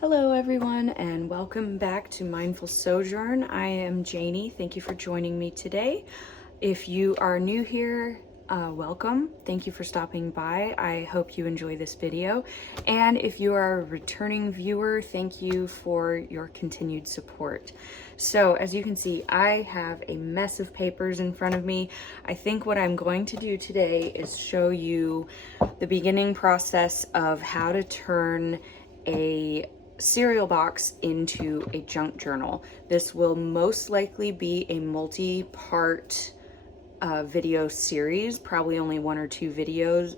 Hello everyone and welcome back to Mindful Sojourn. I am Janie. Thank you for joining me today. If you are new here, welcome. Thank you for stopping by. I hope you enjoy this video. And if you are a returning viewer, thank you for your continued support. So as you can see, I have a mess of papers in front of me. I think what I'm going to do today is show you the beginning process of how to turn a cereal box into a junk journal. This will most likely be a multi-part video series, probably only one or two videos,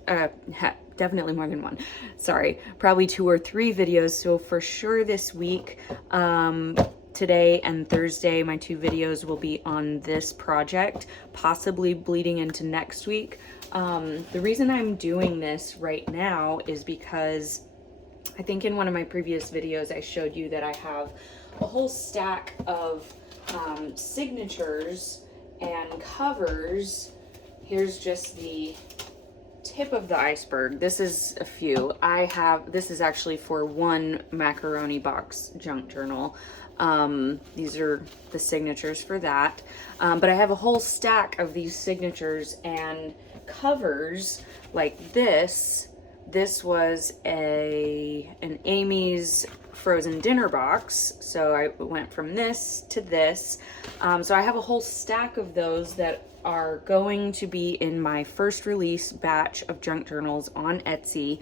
definitely more than one, sorry, probably 2 or 3 videos. So for sure this week, today and Thursday, my 2 videos will be on this project, possibly bleeding into next week. The reason I'm doing this right now is because I think in one of my previous videos I showed you that I have a whole stack of signatures and covers. Here's just the tip of the iceberg. This is a few. This is actually for one macaroni box junk journal. These are the signatures for that. But I have a whole stack of these signatures and covers like this. This was an Amy's frozen dinner box. So I went from this to this. So I have a whole stack of those that are going to be in my first release batch of junk journals on Etsy.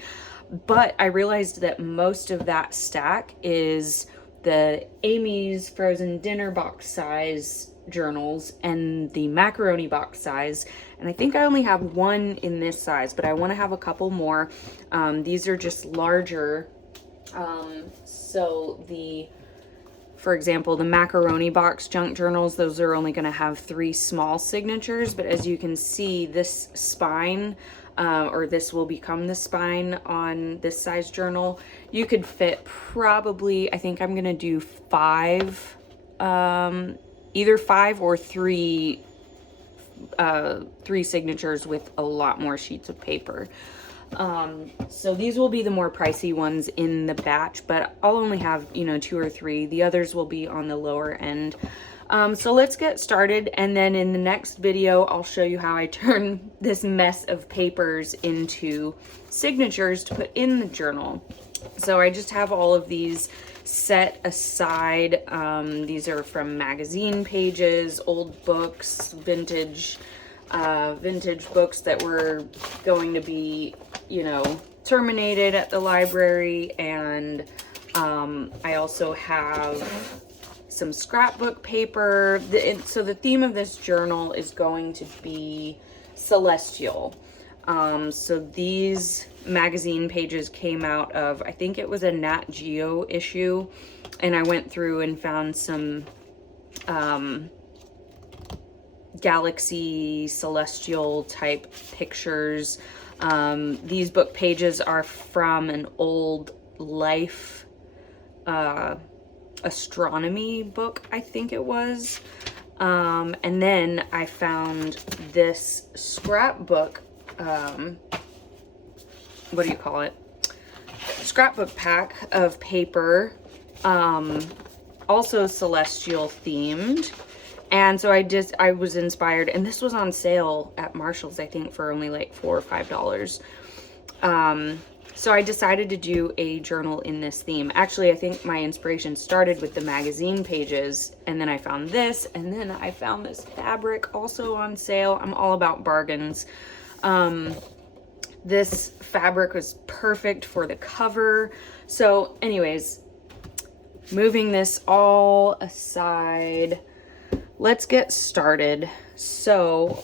But I realized that most of that stack is the Amy's frozen dinner box size journals and the macaroni box size, and I think I only have one in this size, but I want to have a couple more. These are just larger. So for example, the macaroni box junk journals, those are only going to have 3 small signatures, but as you can see, this spine, or this will become the spine on this size journal, you could fit probably, I think I'm going to do 5, either 5 or 3 signatures with a lot more sheets of paper. So these will be the more pricey ones in the batch, but I'll only have, 2 or 3. The others will be on the lower end. So let's get started, and then in the next video I'll show you how I turn this mess of papers into signatures to put in the journal. So I just have all of these set aside. These are from magazine pages, old books, vintage books that were going to be, terminated at the library. And I also have some scrapbook paper. So the theme of this journal is going to be celestial. So these magazine pages came out of, I think it was a Nat Geo issue, and I went through and found some galaxy celestial type pictures. These book pages are from an old Life astronomy book, I think it was. And then I found this scrapbook, what do you call it? Scrapbook pack of paper, also celestial themed. And so I was inspired, and this was on sale at Marshall's, I think, for only like $4 or $5. So I decided to do a journal in this theme. Actually, I think my inspiration started with the magazine pages, and then I found this, and then I found this fabric also on sale. I'm all about bargains. This fabric was perfect for the cover. So anyways, moving this all aside, let's get started. So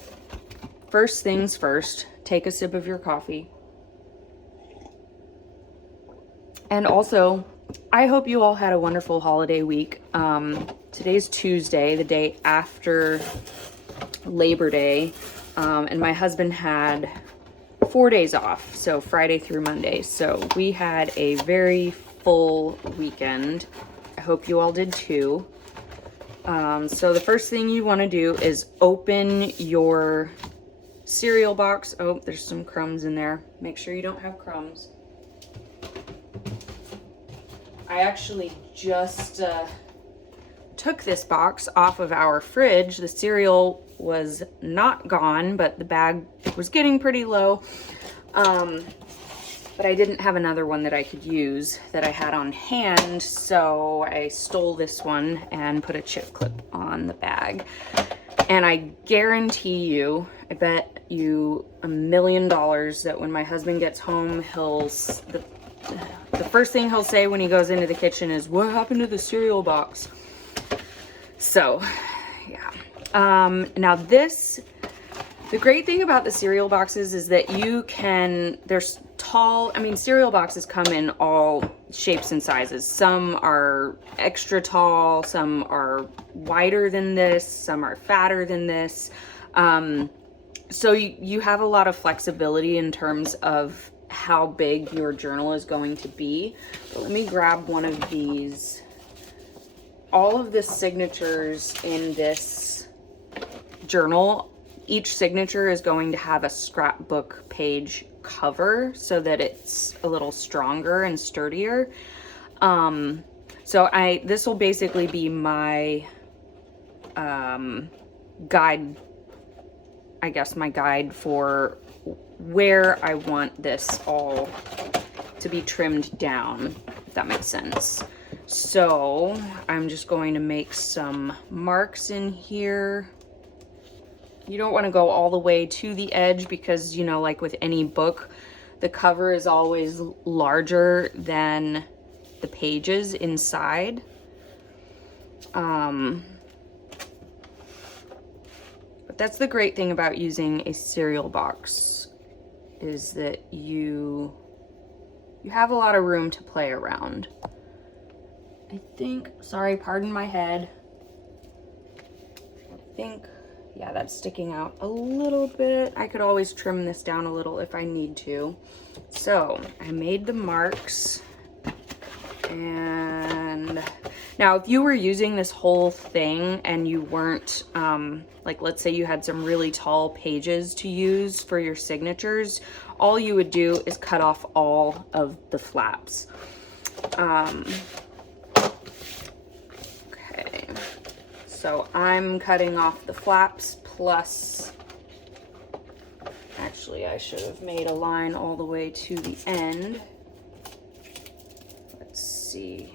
first things first, take a sip of your coffee. And also, I hope you all had a wonderful holiday week. Today's Tuesday, the day after Labor Day, and my husband had 4 days off, so Friday through Monday. So we had a very full weekend. I hope you all did too. So the first thing you want to do is open your cereal box. Oh, there's some crumbs in there. Make sure you don't have crumbs. I I actually just took this box off of our fridge. The cereal was not gone, but the bag was getting pretty low. But I didn't have another one that I could use that I had on hand, so I stole this one and put a chip clip on the bag. And I guarantee you, I bet you $1 million that when my husband gets home, the first thing he'll say when he goes into the kitchen is, "What happened to the cereal box?" So, yeah. Now the great thing about the cereal boxes is that there's tall, cereal boxes come in all shapes and sizes. Some are extra tall, some are wider than this, some are fatter than this. So you have a lot of flexibility in terms of how big your journal is going to be. But let me grab one of these. All of the signatures in this journal, each signature is going to have a scrapbook page cover so that it's a little stronger and sturdier. So this will basically be my guide, I guess my guide for where I want this all to be trimmed down, if that makes sense. So I'm just going to make some marks in here. You don't want to go all the way to the edge because, you know, like with any book, the cover is always larger than the pages inside. But that's the great thing about using a cereal box, is that you have a lot of room to play around. I think, sorry, pardon my head. I think, yeah, that's sticking out a little bit. I could always trim this down a little if I need to. So I made the marks. And now if you were using this whole thing and you weren't, like let's say you had some really tall pages to use for your signatures, all you would do is cut off all of the flaps. Okay, so I'm cutting off the flaps plus, actually I should have made a line all the way to the end. Let's see.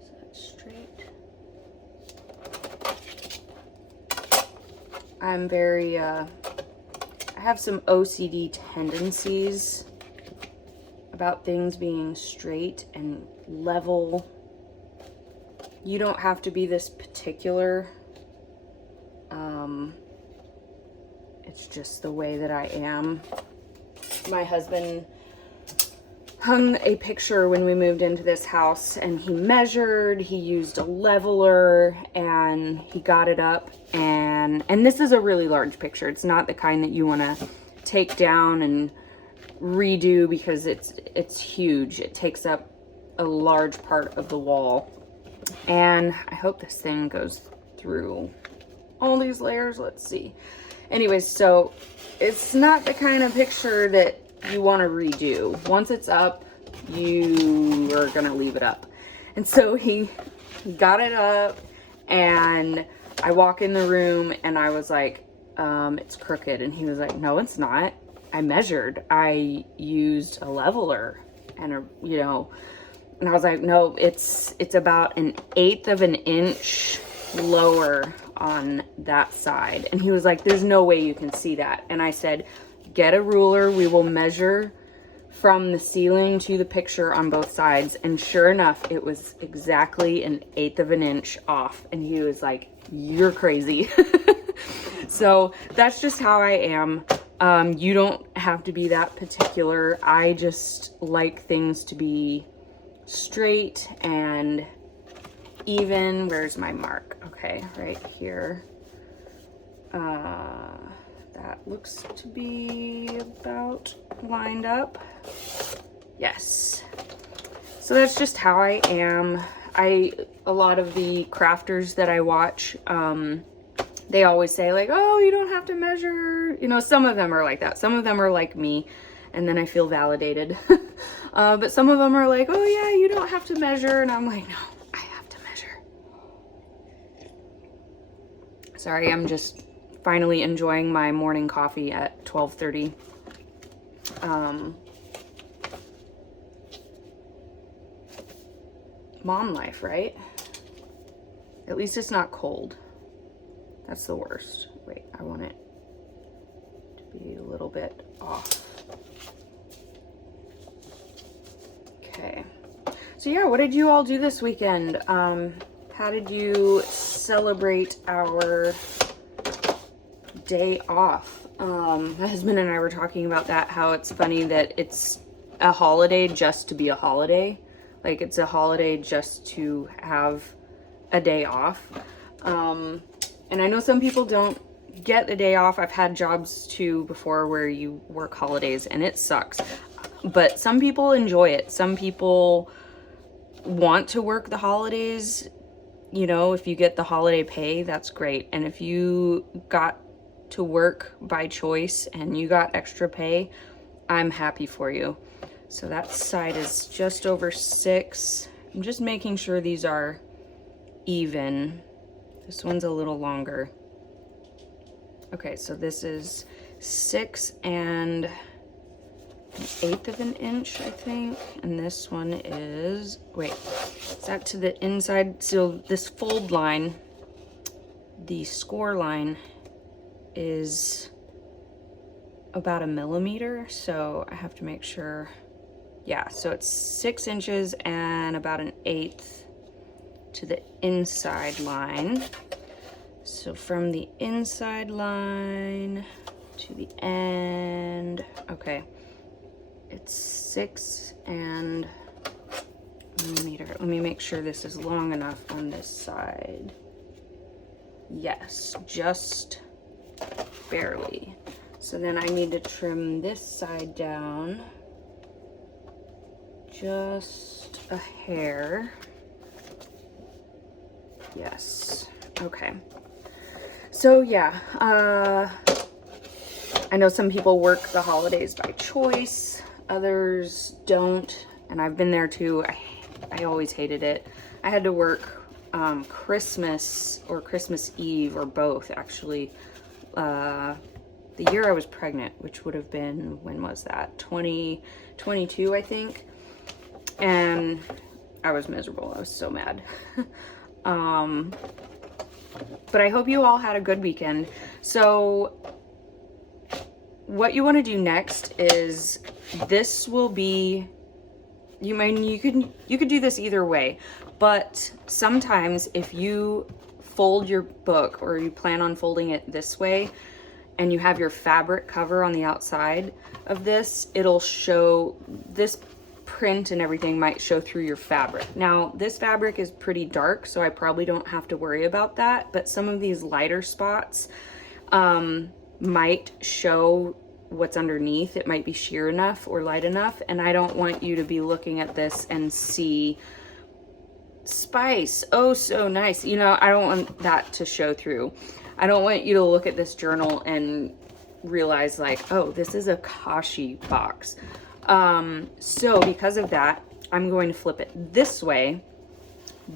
Is that straight? I'm very, I have some OCD tendencies about things being straight and level. You don't have to be this particular. It's just the way that I am. My husband hung a picture when we moved into this house, and he measured, he used a leveler, and he got it up, and this is a really large picture. It's not the kind that you want to take down and redo because it's huge. It takes up a large part of the wall. And I hope this thing goes through all these layers. Let's see. Anyways, so it's not the kind of picture that you want to redo. Once it's up, you are gonna leave it up. And so he got it up, and I walk in the room and I was like, it's crooked. And he was like, no, it's not. I measured. I used a leveler and and I was like, no, it's about 1/8 of an inch lower on that side. And he was like, there's no way you can see that. And I said, get a ruler. We will measure from the ceiling to the picture on both sides. And sure enough, it was exactly 1/8 of an inch off. And he was like, you're crazy. So that's just how I am. You don't have to be that particular. I just like things to be straight and even. Where's my mark? Okay, right here. That looks to be about lined up. Yes. So that's just how I am. A lot of the crafters that I watch, they always say like, oh, you don't have to measure. You know, some of them are like that. Some of them are like me, and then I feel validated. But some of them are like, oh yeah, you don't have to measure. And I'm like, no, I have to measure. Sorry, I'm just finally enjoying my morning coffee at 12:30. Mom life, right? At least it's not cold. That's the worst. Wait, I want it to be a little bit off. Okay. So yeah, what did you all do this weekend? How did you celebrate our day off? My husband and I were talking about that, how it's funny that it's a holiday just to be a holiday. Like, it's a holiday just to have a day off. And I know some people don't get the day off. I've had jobs too before where you work holidays and it sucks. But some people enjoy it. Some people want to work the holidays. You know, if you get the holiday pay, that's great. And if you got to work by choice and you got extra pay, I'm happy for you. So that side is just over 6. I'm just making sure these are even. This one's a little longer. Okay, so this is 6 and 1/8 of an inch, I think. And this one is, wait, is that to the inside? So this fold line, the score line, is about 1 millimeter. So I have to make sure. Yeah, so it's 6 inches and about 1/8 to the inside line. So from the inside line to the end, okay, it's 6 and 1 millimeter. Let me make sure this is long enough on this side. Yes, just barely. So then I need to trim this side down just a hair. Yes, okay. So yeah, I know some people work the holidays by choice, others don't, and I've been there too. I always hated it. I had to work Christmas or Christmas Eve, or both actually, the year I was pregnant, which would have been, when was that? 2022, I think. And I was miserable. I was so mad. But I hope you all had a good weekend. So what you want to do next is, this will be, you could do this either way, but sometimes if you fold your book, or you plan on folding it this way, and you have your fabric cover on the outside of this, it'll show, this print and everything might show through your fabric. Now, this fabric is pretty dark, so I probably don't have to worry about that, but some of these lighter spots might show what's underneath. It might be sheer enough or light enough, and I don't want you to be looking at this and see spice, oh so nice, you know, I don't want that to show through. I don't want you to look at this journal and realize like, oh, this is a Kashi box. So because of that, I'm going to flip it this way.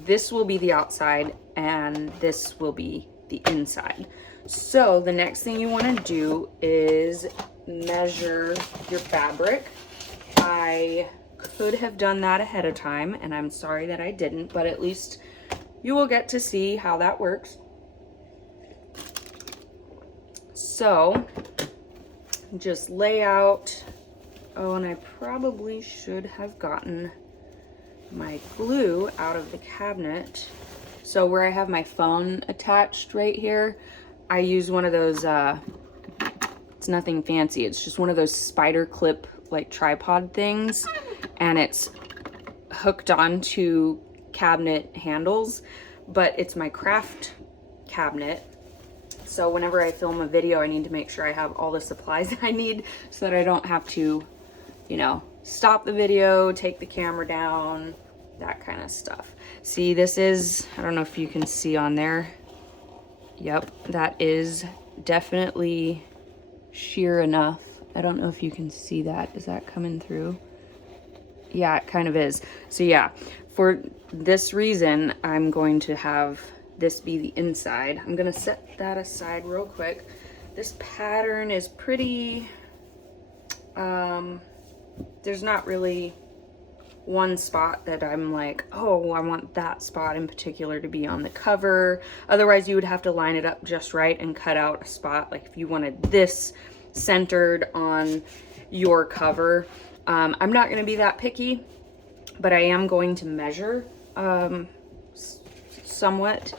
This will be the outside and this will be the inside. So the next thing you want to do is measure your fabric. I could have done that ahead of time, and I'm sorry that I didn't, but at least you will get to see how that works. So just lay out, oh, and I probably should have gotten my glue out of the cabinet. So where I have my phone attached right here, I use one of those, it's nothing fancy, it's just one of those spider clip like tripod things, and it's hooked onto cabinet handles, but it's my craft cabinet. So whenever I film a video, I need to make sure I have all the supplies that I need so that I don't have to, you know, stop the video, take the camera down, that kind of stuff. See, this is, I don't know if you can see on there. Yep, that is definitely sheer enough. I don't know if you can see that. Is that coming through? Yeah, it kind of is. So yeah, for this reason, I'm going to have this be the inside. I'm gonna set that aside real quick. This pattern is pretty, there's not really one spot that I'm like, oh, I want that spot in particular to be on the cover. Otherwise, you would have to line it up just right and cut out a spot. Like if you wanted this centered on your cover. I'm not going to be that picky, but I am going to measure somewhat.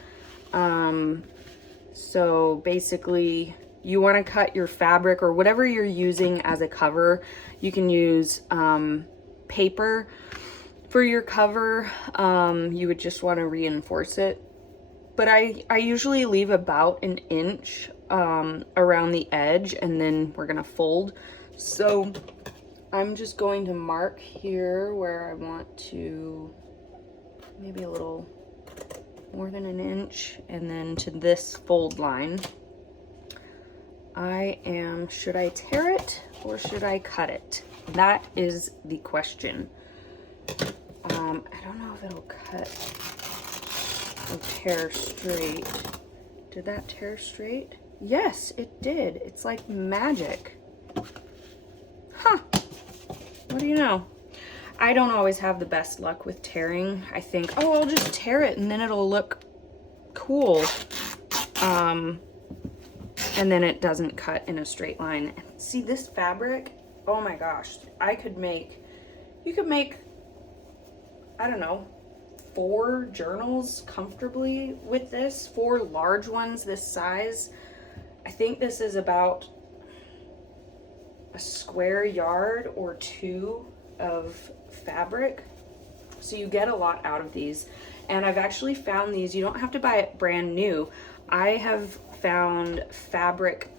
So basically, you want to cut your fabric or whatever you're using as a cover. You can use paper for your cover. You would just want to reinforce it. But I usually leave about an inch around the edge, and then we're going to fold. So I'm just going to mark here where I want to, maybe a little more than an inch, and then to this fold line. Should I tear it or should I cut it? That is the question. I don't know if it'll cut or tear straight. Did that tear straight? Yes, it did. It's like magic. Huh. What do you know? I don't always have the best luck with tearing. I think, oh, I'll just tear it and then it'll look cool. And then it doesn't cut in a straight line. See this fabric? Oh my gosh. You could make, I don't know, 4 journals comfortably with this, 4 large ones this size. I think this is about a square yard or 2 of fabric. So you get a lot out of these. And I've actually found these, you don't have to buy it brand new. I have found fabric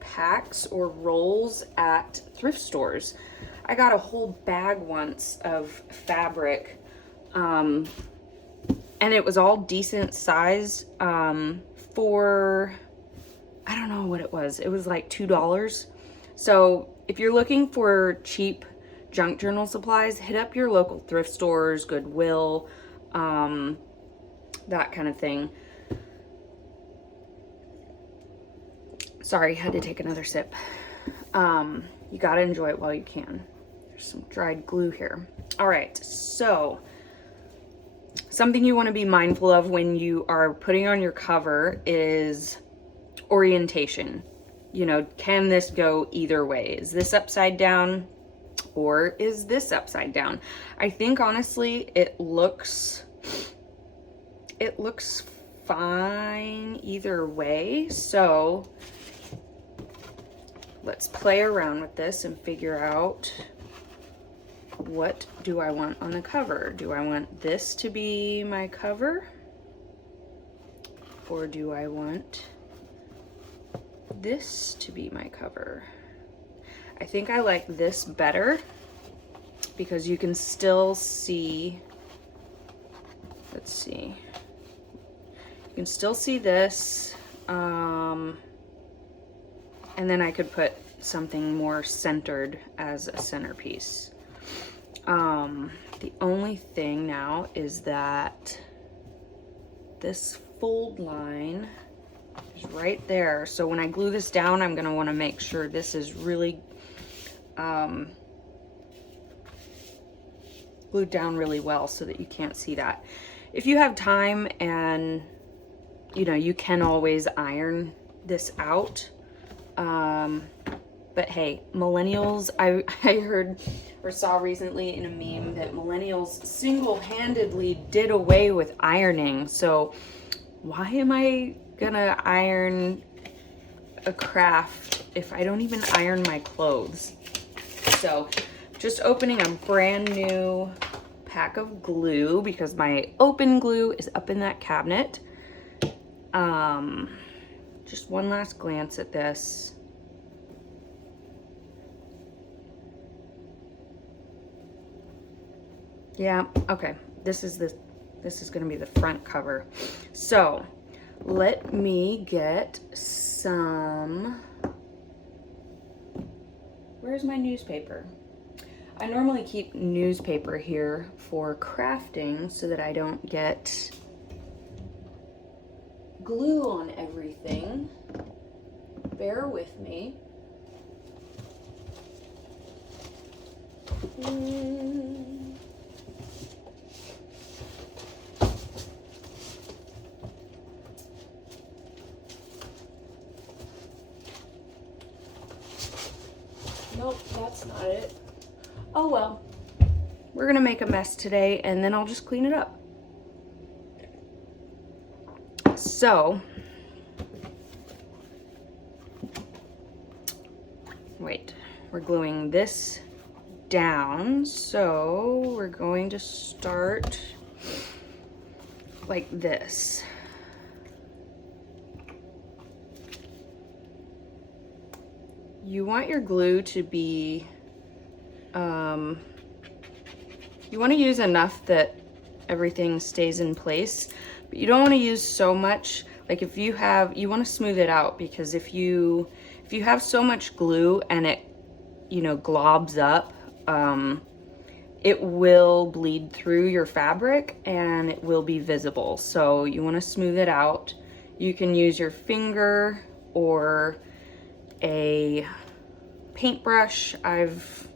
packs or rolls at thrift stores. I got a whole bag once of fabric, and it was all decent size for, I don't know what it was. It was like $2. So if you're looking for cheap junk journal supplies, hit up your local thrift stores, Goodwill, that kind of thing. Sorry, had to take another sip. You gotta enjoy it while you can. There's some dried glue here. All right, so something you want to be mindful of when you are putting on your cover is orientation. You know, can this go either way? Is this upside down or is this upside down? I think honestly it looks fine either way. So let's play around with this and figure out, what do I want on the cover? Do I want this to be my cover? Or do I want this to be my cover? I think I like this better because you can still see, let's see, you can still see this, and then I could put something more centered as a centerpiece. The only thing now is that this fold line is right there. So when I glue this down, I'm gonna wanna make sure this is really glued down really well so that you can't see that. If you have time and, you know, you can always iron this out. But hey, millennials, I heard or saw recently in a meme that millennials single-handedly did away with ironing. So why am I gonna iron a craft if I don't even iron my clothes? So just opening a brand new pack of glue because my open glue is up in that cabinet. Just one last glance at this. Yeah, okay. This is gonna be the front cover. So let me get some, where's my newspaper? I normally keep newspaper here for crafting so that I don't get glue on everything. Bear with me. Nope, that's not it. Oh well. We're gonna make a mess today and then I'll just clean it up. So, wait, we're gluing this down, so we're going to start like this. You want your glue to be, you want to use enough that everything stays in place, but you don't want to use so much. Like if you have, you want to smooth it out, because if you have so much glue and it, you know, globs up, it will bleed through your fabric and it will be visible. So you want to smooth it out. You can use your finger or a paintbrush. I've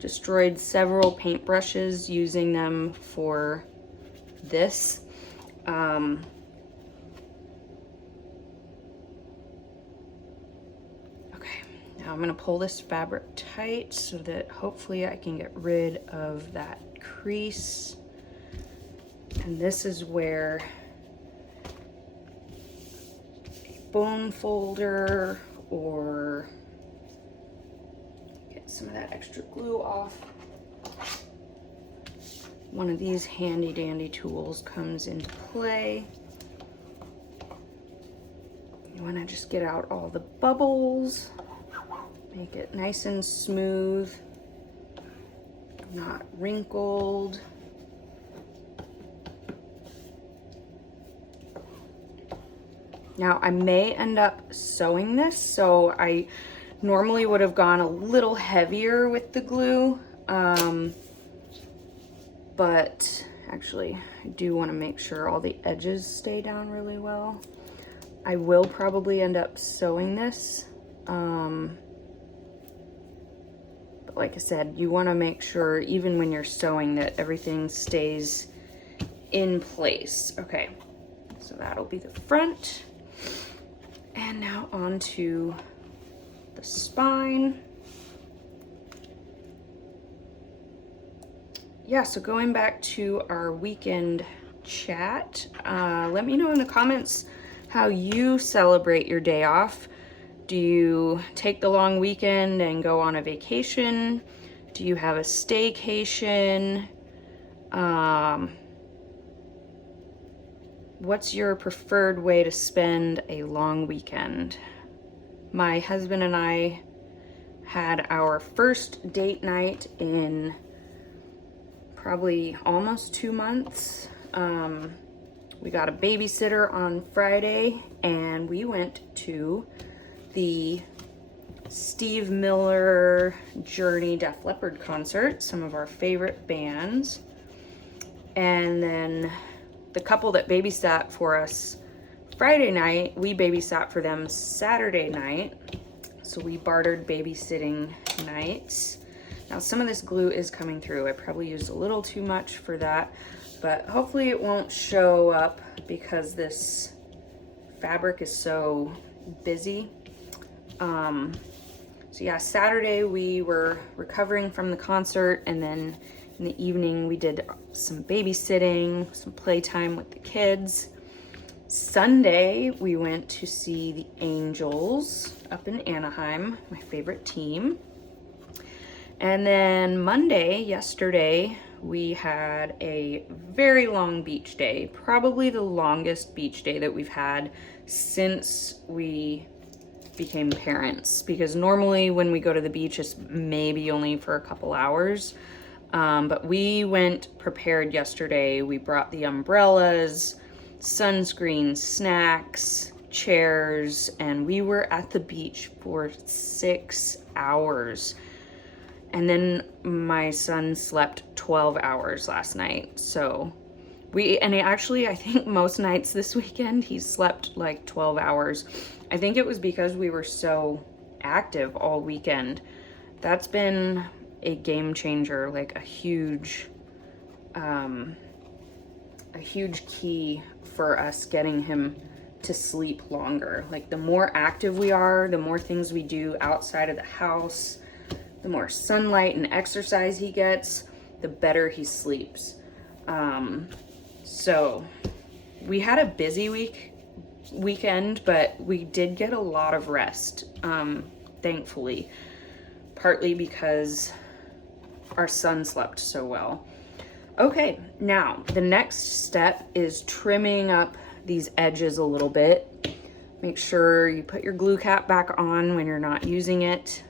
destroyed several paintbrushes using them for this. Okay, now I'm gonna pull this fabric tight so that hopefully I can get rid of that crease. And this is where a bone folder or get some of that extra glue off. One of these handy dandy tools comes into play. You want to just get out all the bubbles, make it nice and smooth, not wrinkled. Now I may end up sewing this, so I normally would have gone a little heavier with the glue, but actually I do want to make sure all the edges stay down really well. I will probably end up sewing this, but like I said, you want to make sure even when you're sewing that everything stays in place. Okay, so that'll be the front. And now on to the spine. Yeah, so going back to our weekend chat, let me know in the comments how you celebrate your day off. Do you take the long weekend and go on a vacation? Do you have a staycation? What's your preferred way to spend a long weekend? My husband and I had our first date night in probably almost 2 months. We got a babysitter on Friday and we went to the Steve Miller Journey Def Leppard concert, some of our favorite bands. And then the couple that babysat for us Friday night, we babysat for them Saturday night. So we bartered babysitting nights. Now some of this glue is coming through. I probably used a little too much for that, but hopefully it won't show up because this fabric is so busy. So yeah, Saturday we were recovering from the concert, and then in the evening we did some babysitting, some playtime with the kids. Sunday we went to see the Angels up in Anaheim, my favorite team. And then Monday, yesterday, we had a very long beach day, probably the longest beach day that we've had since we became parents, because normally when we go to the beach it's maybe only for a couple hours, but we went prepared yesterday. We brought the umbrellas, sunscreen, snacks, chairs, and we were at the beach for 6 hours. And then my son slept 12 hours last night. So I think most nights this weekend, he slept like 12 hours. I think it was because we were so active all weekend. That's been a game changer, like a huge key for us getting him to sleep longer. Like the more active we are, the more things we do outside of the house, the more sunlight and exercise he gets, the better he sleeps. So we had a busy weekend, but we did get a lot of rest, thankfully, partly because our son slept so well. Okay, now the next step is trimming up these edges a little bit. Make sure you put your glue cap back on when you're not using it.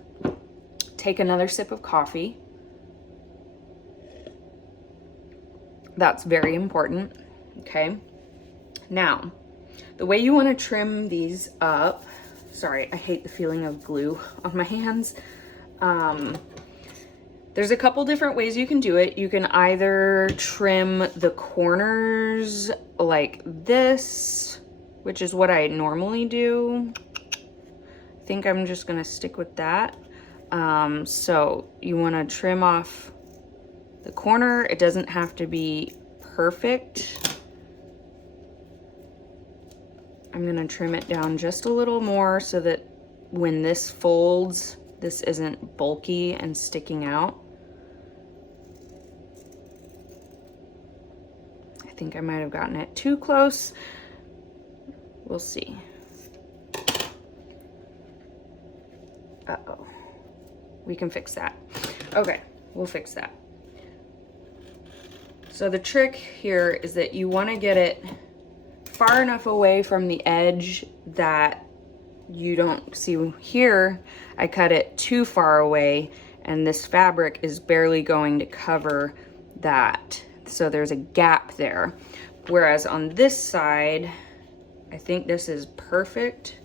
Take another sip of coffee. That's very important, okay? Now, the way you want to trim these up, sorry, I hate the feeling of glue on my hands. There's a couple different ways you can do it. You can either trim the corners like this, which is what I normally do. I think I'm just gonna stick with that. So you wanna trim off the corner. It doesn't have to be perfect. I'm gonna trim it down just a little more so that when this folds, this isn't bulky and sticking out. I think I might have gotten it too close. We'll see. Uh-oh. We can fix that. Okay, we'll fix that. So the trick here is that you want to get it far enough away from the edge that you don't see here. I cut it too far away and this fabric is barely going to cover that. So there's a gap there. Whereas on this side, I think this is perfect.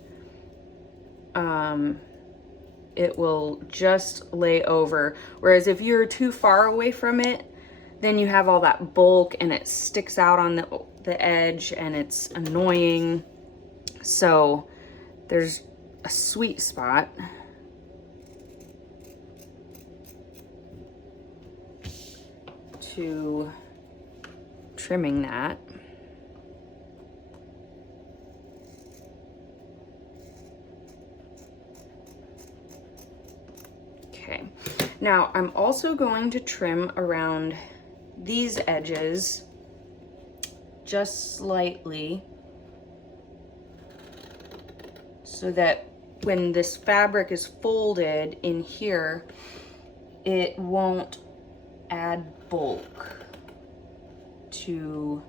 It will just lay over. Whereas if you're too far away from it, then you have all that bulk and it sticks out on the edge and it's annoying. So there's a sweet spot. To trimming that. Okay, now I'm also going to trim around these edges just slightly so that when this fabric is folded in here, it won't add bulk to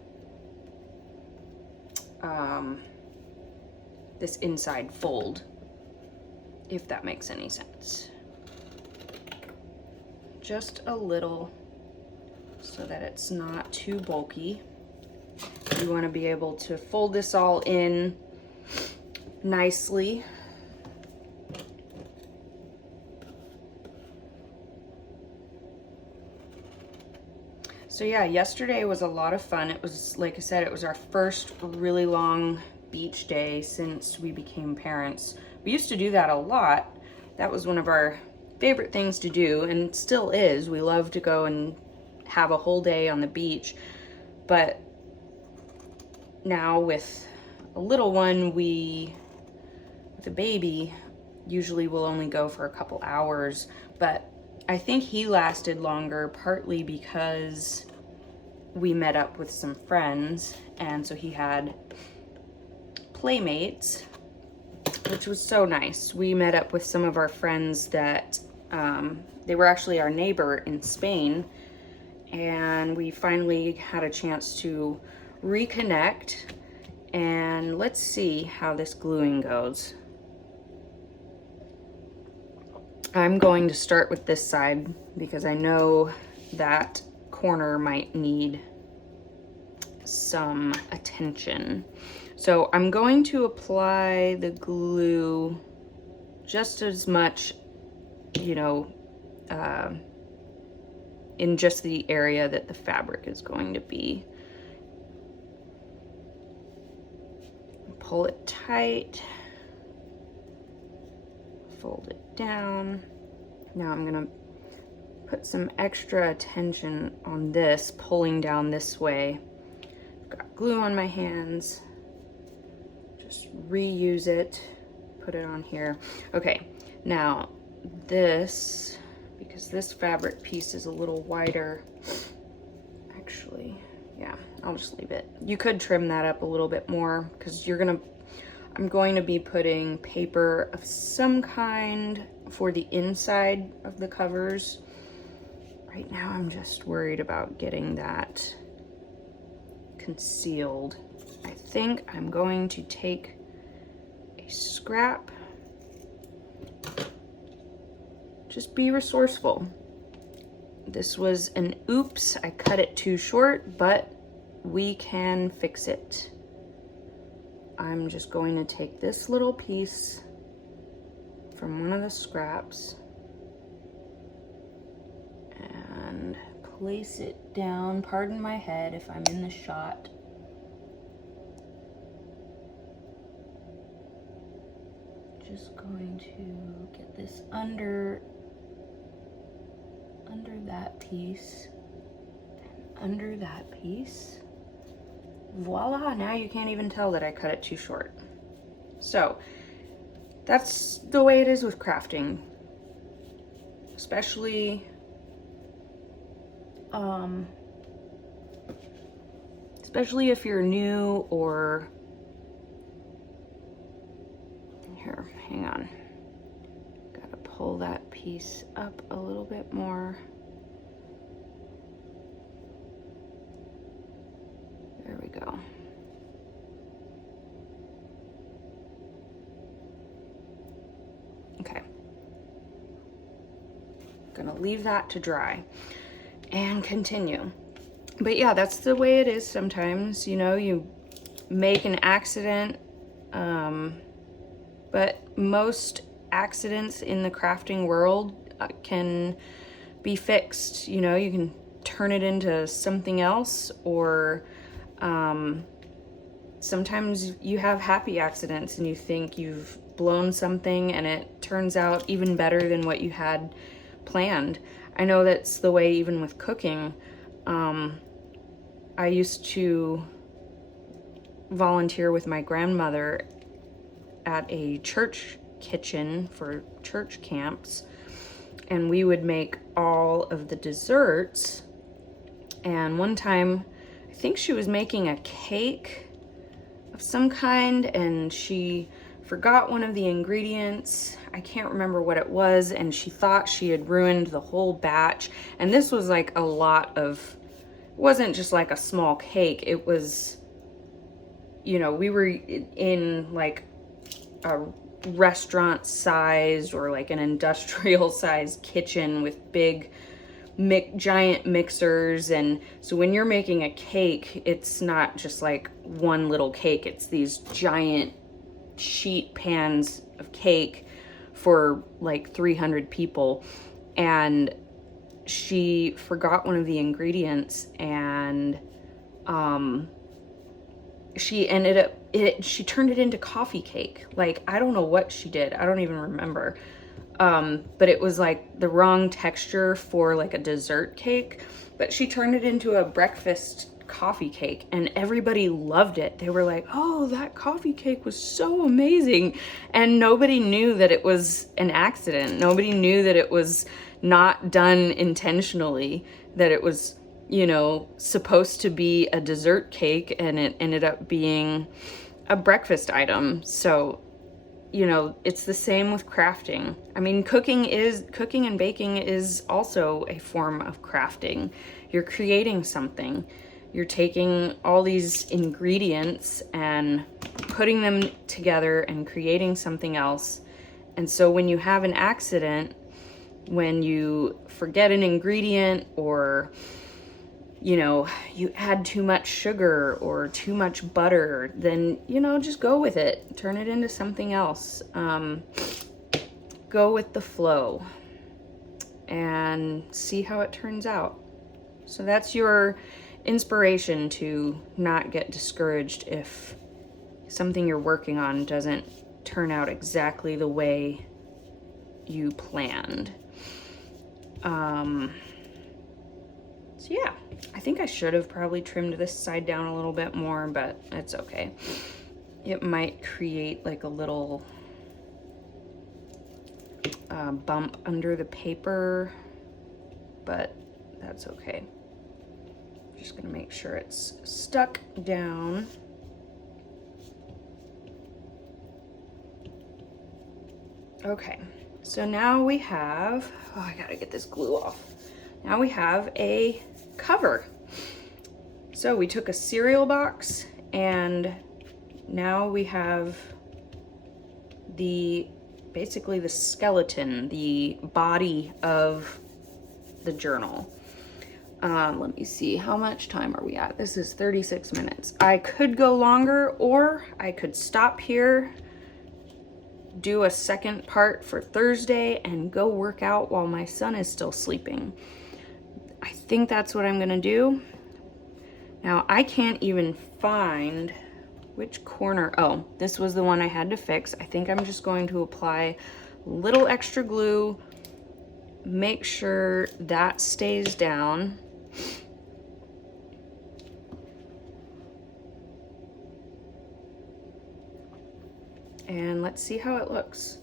this inside fold, if that makes any sense. Just a little so that it's not too bulky. You want to be able to fold this all in nicely. So yeah, yesterday was a lot of fun. It was, like I said, it was our first really long beach day since we became parents. We used to do that a lot. That was one of our favorite things to do, and still is. We love to go and have a whole day on the beach. But now with a little one, with a baby, usually we'll only go for a couple hours. But I think he lasted longer, partly because we met up with some friends, and so he had playmates, which was so nice. We met up with some of our friends that they were actually our neighbor in Spain, and we finally had a chance to reconnect. And let's see how this gluing goes. I'm going to start with this side because I know that corner might need some attention. So I'm going to apply the glue just as much, you know, in just the area that the fabric is going to be. Pull it tight, fold it down. Now I'm gonna put some extra attention on this, pulling down this way. I've got glue on my hands, just reuse it, put it on here. Okay, now this, because this fabric piece is a little wider, actually, yeah, I'll just leave it. You could trim that up a little bit more because I'm going to be putting paper of some kind for the inside of the covers. Right now I'm just worried about getting that concealed. I think I'm going to take a scrap. Just be resourceful. This was an oops, I cut it too short, but we can fix it. I'm just going to take this little piece from one of the scraps and place it down. Pardon my head if I'm in the shot. Just going to get this under that piece and under that piece. Voila, now you can't even tell that I cut it too short. So that's the way it is with crafting, especially if you're new, or here, hang on, gotta pull that piece up a little bit more. There we go. Okay. Gonna leave that to dry and continue. But yeah, that's the way it is sometimes, you know, you make an accident, but most accidents in the crafting world can be fixed. You know, you can turn it into something else, or sometimes you have happy accidents and you think you've blown something and it turns out even better than what you had planned. I know that's the way even with cooking. I used to volunteer with my grandmother at a church kitchen for church camps, and we would make all of the desserts. And one time, I think she was making a cake of some kind and she forgot one of the ingredients. I can't remember what it was, and she thought she had ruined the whole batch. And this was like a lot of, it wasn't just like a small cake. It was, you know, we were in like a restaurant sized or like an industrial sized kitchen with big giant mixers. And so when you're making a cake, it's not just like one little cake, it's these giant sheet pans of cake for like 300 people. And she forgot one of the ingredients, and she ended up, she turned it into coffee cake. Like, I don't know what she did, I don't even remember. But it was like the wrong texture for like a dessert cake, but she turned it into a breakfast coffee cake and everybody loved it. They were like, oh, that coffee cake was so amazing. And nobody knew that it was an accident. Nobody knew that it was not done intentionally, that it was, you know, supposed to be a dessert cake and it ended up being a breakfast item. So, you know, it's the same with crafting. I mean, cooking and baking is also a form of crafting. You're creating something. You're taking all these ingredients and putting them together and creating something else. And so when you have an accident, when you forget an ingredient or you know, you add too much sugar or too much butter, then, you know, just go with it. Turn it into something else. Go with the flow and see how it turns out. So that's your inspiration to not get discouraged if something you're working on doesn't turn out exactly the way you planned. So yeah, I think I should have probably trimmed this side down a little bit more, but it's okay. It might create like a little bump under the paper, but that's okay. Just gonna make sure it's stuck down. Okay, so now we have, oh, I gotta get this glue off. Now we have a cover. So we took a cereal box and now we have basically the skeleton, the body of the journal. Let me see, how much time are we at? This is 36 minutes. I could go longer, or I could stop here, do a second part for Thursday, and go work out while my son is still sleeping. I think that's what I'm gonna do. Now, I can't even find which corner. Oh, this was the one I had to fix. I think I'm just going to apply a little extra glue, make sure that stays down. And let's see how it looks.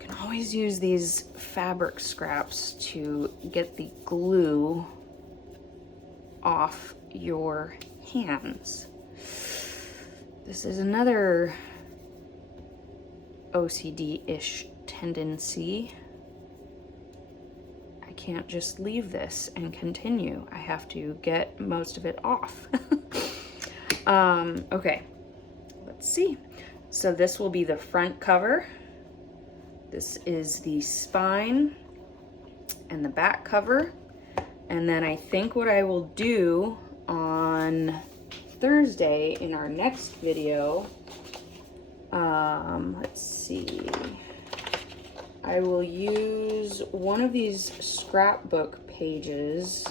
You can always use these fabric scraps to get the glue off your hands. This is another OCD-ish tendency. I can't just leave this and continue. I have to get most of it off. Okay, let's see. So this will be the front cover. This is the spine and the back cover. And then I think what I will do on Thursday in our next video, let's see, I will use one of these scrapbook pages.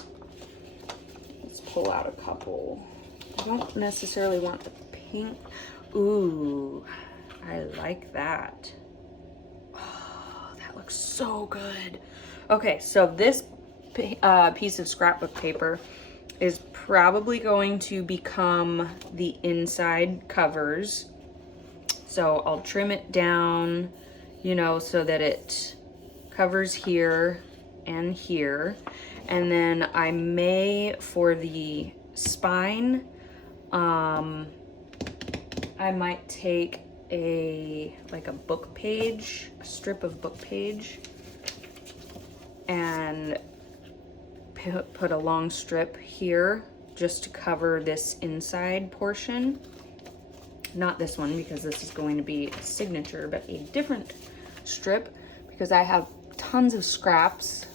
Let's pull out a couple. I don't necessarily want the pink. Ooh, I like that. Oh, that looks so good. Okay, so this piece of scrapbook paper is probably going to become the inside covers. So I'll trim it down, you know, so that it covers here and here. And then I may, for the spine, I might take like a book page, a strip of book page, and put a long strip here just to cover this inside portion. Not this one, because this is going to be a signature, but a different strip, because I have tons of scraps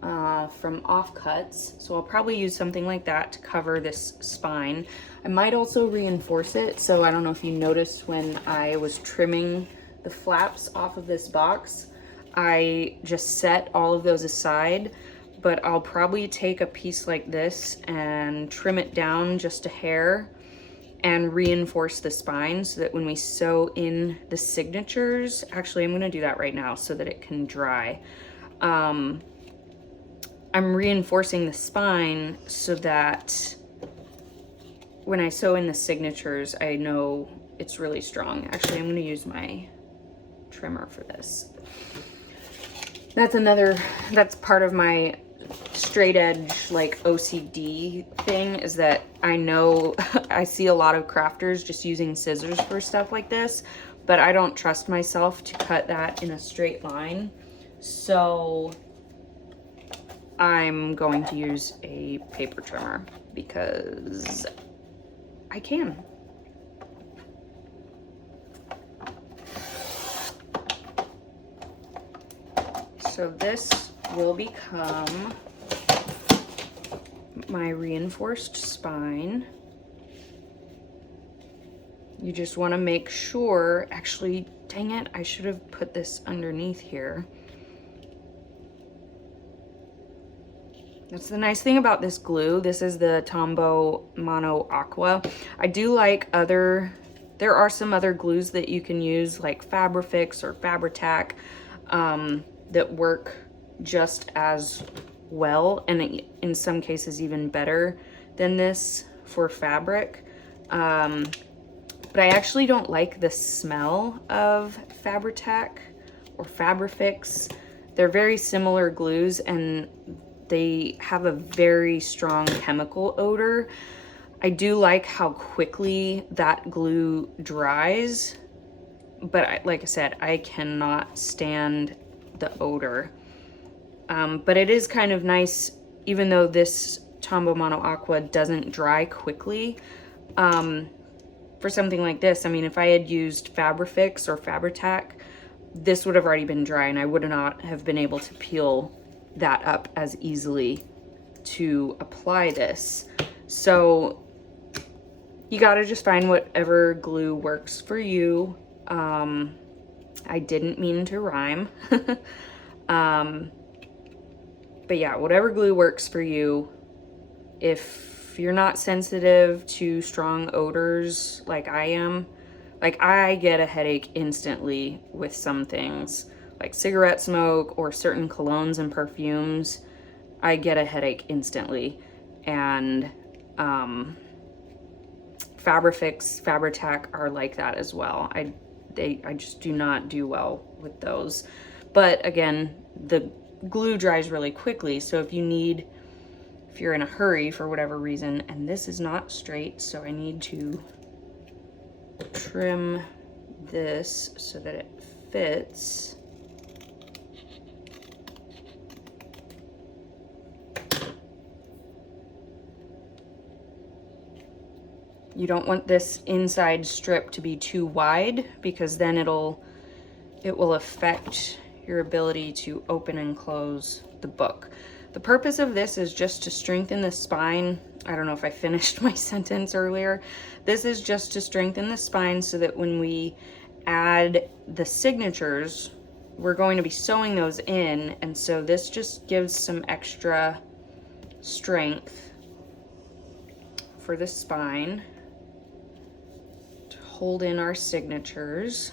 from offcuts. So I'll probably use something like that to cover this spine. I might also reinforce it. So I don't know if you noticed when I was trimming the flaps off of this box, I just set all of those aside, but I'll probably take a piece like this and trim it down just a hair and reinforce the spine so that when we sew in the signatures, actually I'm gonna do that right now so that it can dry. I'm reinforcing the spine so that when I sew in the signatures, I know it's really strong. Actually, I'm gonna use my trimmer for this. That's part of my straight edge like OCD thing, is that I know I see a lot of crafters just using scissors for stuff like this, but I don't trust myself to cut that in a straight line. So I'm going to use a paper trimmer because I can. So this will become my reinforced spine. You just want to make sure, actually, dang it, I should have put this underneath here. That's the nice thing about this glue. This is the Tombow Mono Aqua. I do like there are some other glues that you can use, like Fabrifix or Fabri-Tac, that work just as well, and in some cases even better than this for fabric. But I actually don't like the smell of Fabri-Tac or Fabrifix. They're very similar glues and they have a very strong chemical odor. I do like how quickly that glue dries, but like I said, I cannot stand the odor. But it is kind of nice, even though this Tombow Mono Aqua doesn't dry quickly, for something like this. I mean, if I had used Fabrifix or Fabri-Tac, this would have already been dry and I would not have been able to peel that up as easily to apply this. So you gotta just find whatever glue works for you. I didn't mean to rhyme. But yeah, whatever glue works for you. If you're not sensitive to strong odors like I am, like I get a headache instantly with some things, like cigarette smoke or certain colognes and perfumes. I get a headache instantly. And Fabrifix, Fabri-Tac are like that as well. I just do not do well with those. But again, the glue dries really quickly, so if you're in a hurry for whatever reason, and this is not straight, so I need to trim this so that it fits. You don't want this inside strip to be too wide, because then it will affect your ability to open and close the book. The purpose of this is just to strengthen the spine. I don't know if I finished my sentence earlier. This is just to strengthen the spine so that when we add the signatures, we're going to be sewing those in, and so this just gives some extra strength for the spine to hold in our signatures.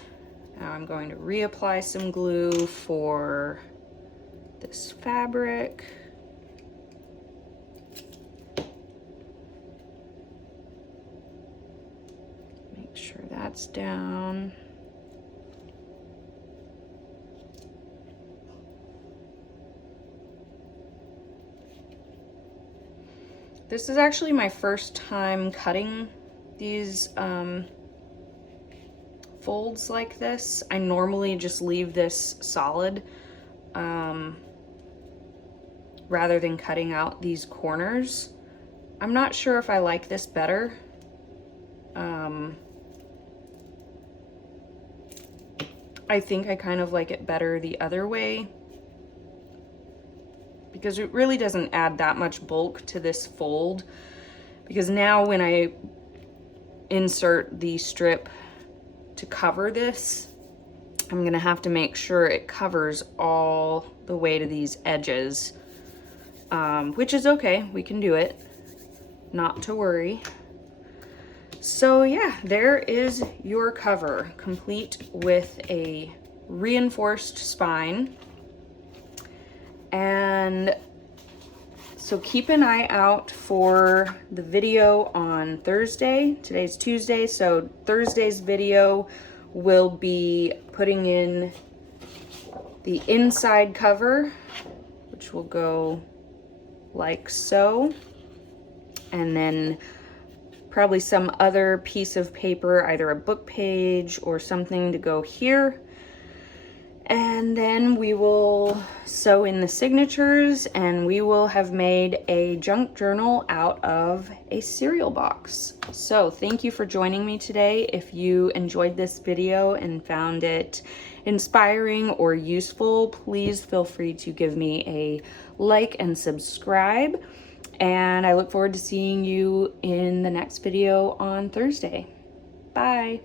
Now I'm going to reapply some glue for this fabric. Make sure that's down. This is actually my first time cutting these folds like this. I normally just leave this solid rather than cutting out these corners. I'm not sure if I like this better. I think I kind of like it better the other way, because it really doesn't add that much bulk to this fold, because now when I insert the strip to cover this, I'm gonna have to make sure it covers all the way to these edges, which is okay, we can do it, not to worry. So yeah, there is your cover, complete with a reinforced spine. And so keep an eye out for the video on Thursday. Today's Tuesday, so Thursday's video will be putting in the inside cover, which will go like so, and then probably some other piece of paper, either a book page or something to go here. And then we will sew in the signatures, and we will have made a junk journal out of a cereal box. So thank you for joining me today. If you enjoyed this video and found it inspiring or useful, please feel free to give me a like and subscribe. And I look forward to seeing you in the next video on Thursday. Bye.